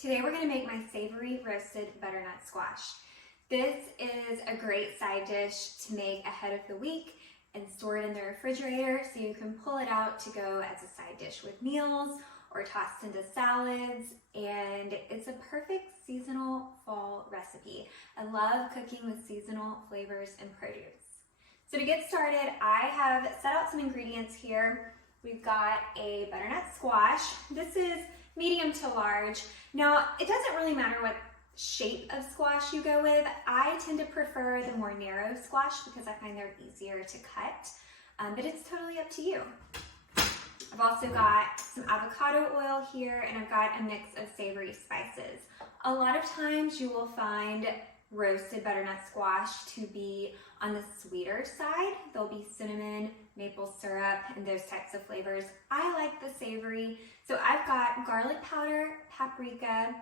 Today we're going to make my savory roasted butternut squash. This is a great side dish to make ahead of the week and store it in the refrigerator so you can pull it out to go as a side dish with meals or tossed into salads, and it's a perfect seasonal fall recipe. I love cooking with seasonal flavors and produce. So to get started, I have set out some ingredients here. We've got a butternut squash. This is medium to large. Now, it doesn't really matter what shape of squash you go with. I tend to prefer the more narrow squash because I find they're easier to cut, but it's totally up to you. I've also got some avocado oil here, and I've got a mix of savory spices. A lot of times you will find roasted butternut squash to be on the sweeter side. There'll be cinnamon, maple syrup, and those types of flavors. I like the savory, so I've got garlic powder, paprika,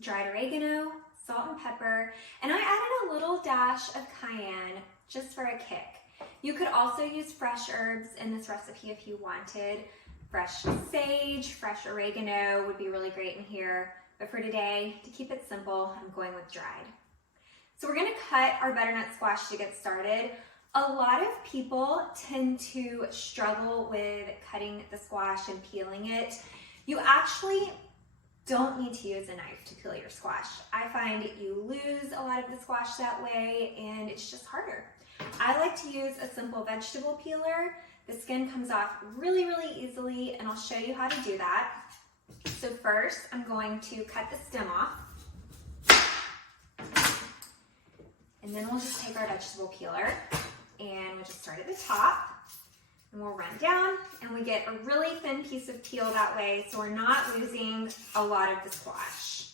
dried oregano, salt and pepper, and I added a little dash of cayenne just for a kick. You could also use fresh herbs in this recipe if you wanted. Fresh sage, fresh oregano would be really great in here, but for today, to keep it simple, I'm going with dried. So we're gonna cut our butternut squash to get started. A lot of people tend to struggle with cutting the squash and peeling it. You actually don't need to use a knife to peel your squash. I find you lose a lot of the squash that way, and it's just harder. I like to use a simple vegetable peeler. The skin comes off really, really easily, and I'll show you how to do that. So first, I'm going to cut the stem off. And then we'll just take our vegetable peeler and we'll just start at the top and we'll run down, and we get a really thin piece of peel that way so we're not losing a lot of the squash.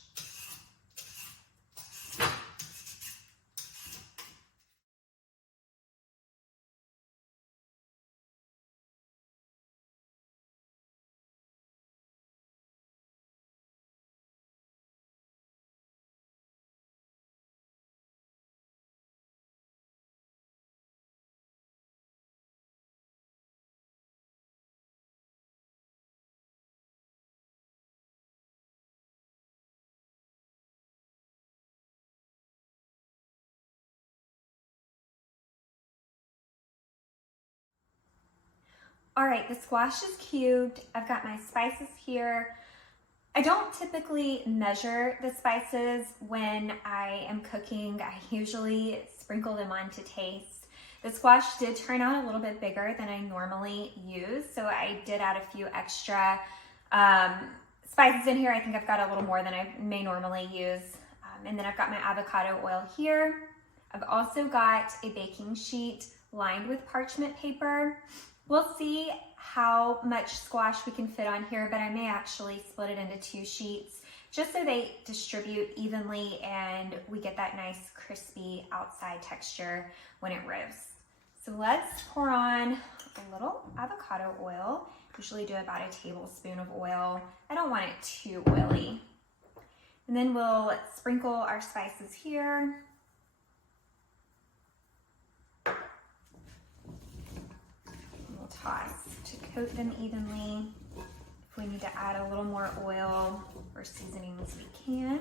All right, the squash is cubed. I've got my spices here. I don't typically measure the spices when I am cooking. I usually sprinkle them on to taste. The squash did turn out a little bit bigger than I normally use, so I did add a few extra spices in here. I think I've got a little more than I may normally use. And then I've got my avocado oil here. I've also got a baking sheet lined with parchment paper. We'll see how much squash we can fit on here, but I may actually split it into 2 sheets just so they distribute evenly and we get that nice crispy outside texture when it roasts. So let's pour on a little avocado oil. Usually do about a tablespoon of oil. I don't want it too oily. And then we'll sprinkle our spices here. Toss to coat them evenly. If we need to add a little more oil or seasonings, we can.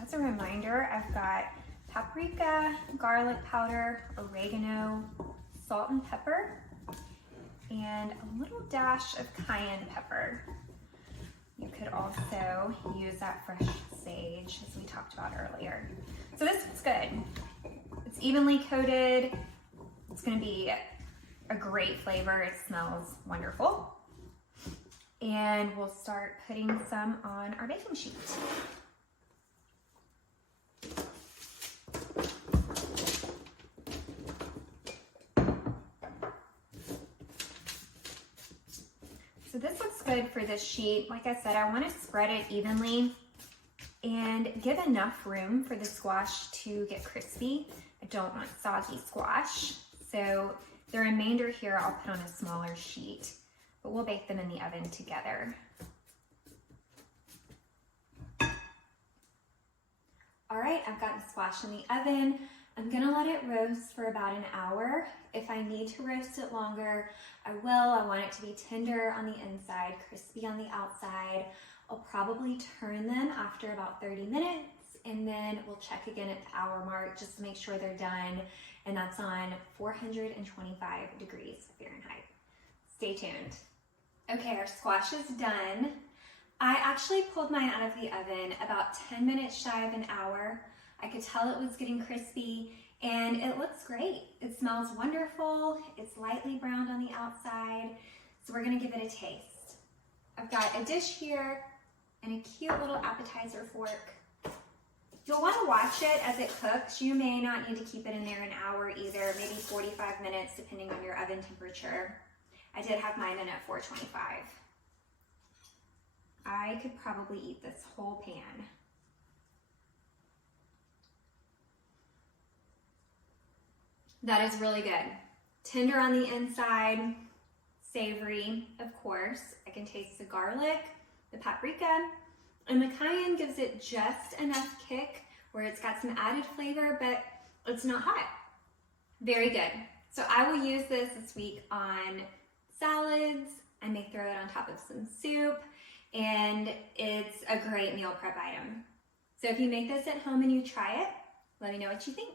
As a reminder, I've got paprika, garlic powder, oregano, salt and pepper, and a little dash of cayenne pepper. You could also use that fresh sage as we talked about earlier. So this is good. It's evenly coated. It's gonna be a great flavor. It smells wonderful. And we'll start putting some on our baking sheet. So this looks good for this sheet. Like I said, I want to spread it evenly and give enough room for the squash to get crispy. I don't want soggy squash. So the remainder here I'll put on a smaller sheet, but we'll bake them in the oven together. All right, I've got the squash in the oven. I'm gonna let it roast for about an hour. If I need to roast it longer, I will. I want it to be tender on the inside, crispy on the outside. I'll probably turn them after about 30 minutes, and then we'll check again at the hour mark just to make sure they're done, and that's on 425 degrees Fahrenheit. Stay tuned. Okay, our squash is done. I actually pulled mine out of the oven about 10 minutes shy of an hour. I could tell it was getting crispy, and it looks great. It smells wonderful. It's lightly browned on the outside, so we're gonna give it a taste. I've got a dish here and a cute little appetizer fork. You'll wanna watch it as it cooks. You may not need to keep it in there an hour either, maybe 45 minutes depending on your oven temperature. I did have mine in at 425. I could probably eat this whole pan. That is really good. Tender on the inside, savory, of course. I can taste the garlic, the paprika, and the cayenne gives it just enough kick where it's got some added flavor, but it's not hot. Very good. So I will use this week on salads. I may throw it on top of some soup, and it's a great meal prep item. So if you make this at home and you try it, let me know what you think.